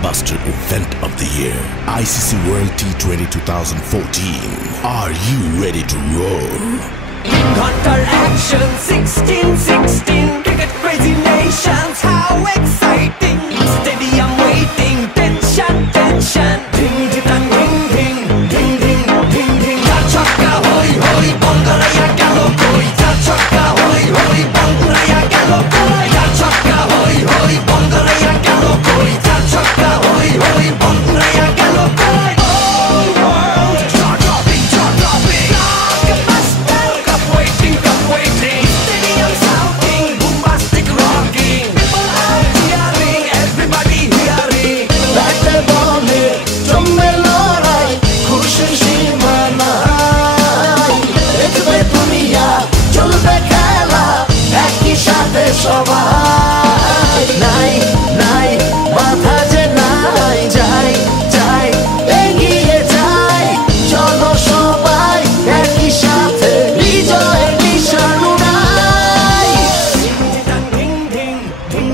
blockbuster event of the year, ICC World T20 2014. Are you ready to roll? Counter action 16-16, cricket crazy nations, how exciting! Stadium waiting, tension, tension. Ding ding ding ding ding ding ding ding. Char chakka hoi hoi, Bangalaya gelo koi. Char chakka hoi hoi, Bangalaya gelo koi. Char chakka hoi hoi, Bangalaya gelo koi. Char chakka hoi hoi, Bangalaya gelo koi. Oh world, jaw dropping, jaw dropping. Blockbuster, cup waiting, cup waiting. Stadium shouting, bombastic rocking. People are cheering, everybody hearing. ব্যাটে বলে জমে লড়াই, খুশির সীমা নাই। দেখবে দুনিয়া, চলবে খেলা, একই সাথে সবাই। নাই নাই মাথা যে নাই, যাই যাই এগিয়ে যাই। চলো সবাই একই সাথে, বিজয়ের নিশানো নাই। Ding ding ding ding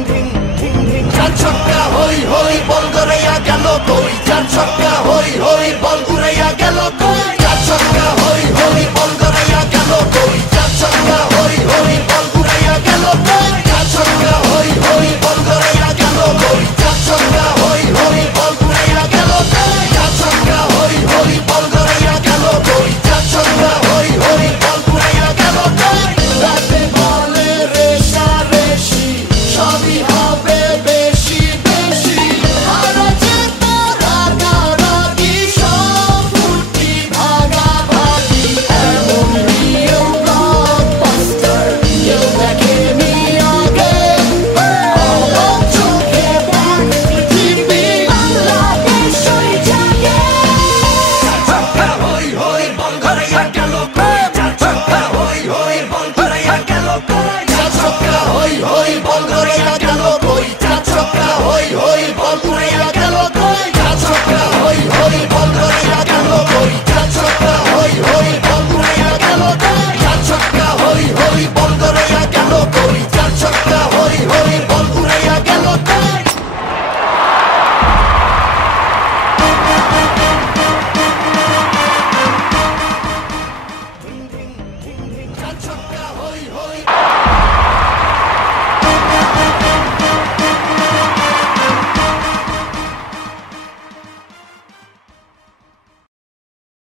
ding ding. চার ছক্কা হই হই, বল গড়াইয়া গেল কই। চার ছক্কা হই হই, বল উড়াইয়া গেল কই।